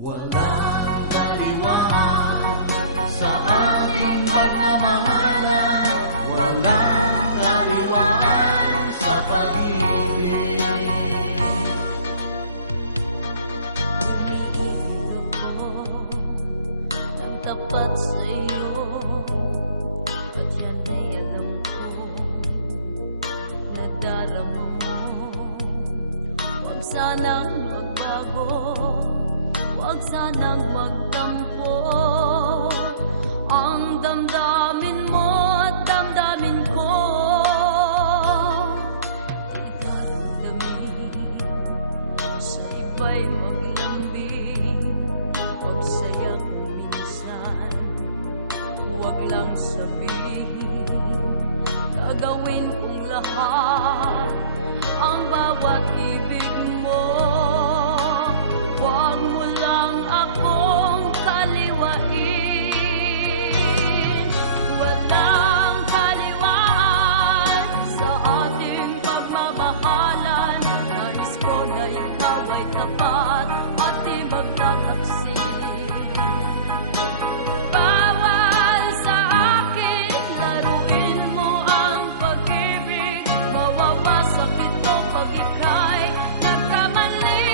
Walang kaliwaan sa ating pagmamahalan, walang kaliwaan sa pag-ibig. Umiibig ako ng tapat sa iyo, at yan ay alam ko, nadarama mo. Huwag sanang magbago, huwag sanang magtampo. Ang damdamin mo at damdamin ko, itaramdamin sa iba'y maglambing. Huwag saya kung minsan, huwag lang sabihin. Gagawin kong lahat, ang bawat ibig mo. Huwag mo lang akong kaliwain. Walang kaliwaan sa ating pagmamahalan. Nais ko na ikaw ay tapat at di magtataksin. Bawal sa akin laruin mo ang pag-ibig. Mawawasak ito pag ika'y nagkamali.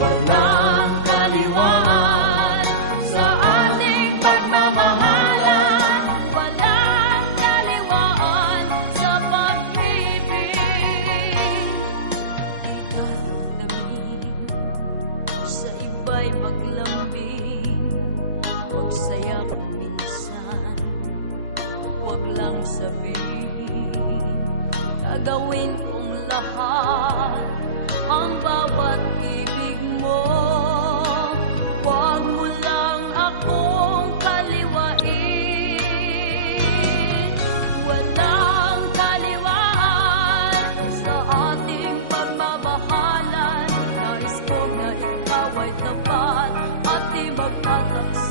Walang kaliwaan sa ating pagmamahalan, Walang kaliwaan sa pag-ibig. Itaramdamin sa iba'y maglambing. Huwag saya kung minsan, huwag lang sabihin. Gagawin kong lahat, ang bawat ibig mo. Huwag mo lang akong kaliwain. Walang kaliwaan sa ating pagmamahalan. Nais ko na ikaw ay tapat at di magtataksin.